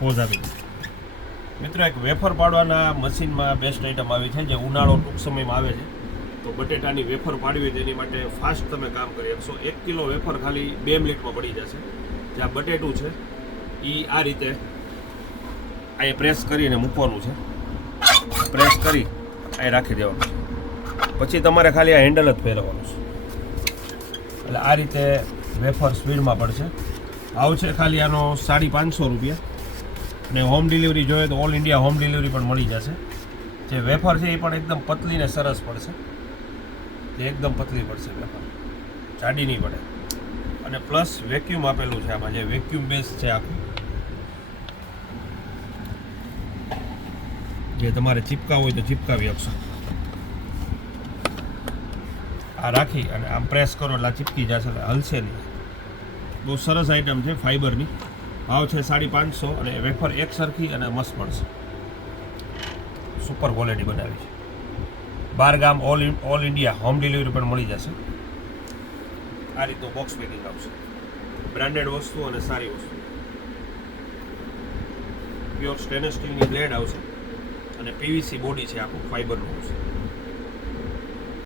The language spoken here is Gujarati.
પોઝ આપી મિત્રો. એક વેફર પાડવાના મશીનમાં બેસ્ટ આઈટમ આવી છે જે ઉનાળો ટૂંક સમયમાં આવે છે. તો બટેટાની વેફર પાડવી તેની માટે ફાસ્ટ તમે કામ કરી શકશો. 1 કિલો વેફર ખાલી 2 મિનિટમાં પડી જશે. જે આ બટેટું છે એ આ રીતે અહીંયા પ્રેસ કરીને મૂકવાનું છે. પ્રેસ કરી અહીં રાખી દેવાનું છે. પછી તમારે ખાલી આ હેન્ડલ જ ફેરવવાનું છે એટલે આ રીતે વેફર સ્પીડમાં પડશે. ભાવ છે ખાલી આનો 550 રૂપિયા. અને હોમ ડિલિવરી જોઈએ તો ઓલ ઇન્ડિયા હોમ ડિલિવરી પણ મળી જશે. જે વેફર છે એ પણ એકદમ પતલી ને સરસ પડશે. એ એકદમ પતલી પડશે વેફર, જાડી નહીં પડે. અને પ્લસ વેક્યુમ આપેલું છે આમાં, જે વેક્યુમ બેઝ છે આખું, જે તમારે ચીપકાવવું હોય તો ચીપકાવી આપશો. આ રાખી અને આમ પ્રેસ કરો એટલે આ ચીપકી જશે, એટલે હલશે નહીં. બહુ સરસ આઈટમ છે ફાઈબરની. ભાવ છે 550 અને વેફર એક સરખી અને મસ્ત મળશે. સુપર ક્વોલિટી બનાવી છે. 12 ગામ ઓલ ઇન્ડિયા હોમ ડિલિવરી પણ મળી જશે. આ રીતનું બોક્સ પેકિંગ આવશે. બ્રાન્ડેડ વસ્તુ અને સારી વસ્તુ. પ્યોર સ્ટેનલેસ સ્ટીલની બ્લેડ આવશે અને પીવીસી બોડી છે, આખું ફાઈબરનું આવશે.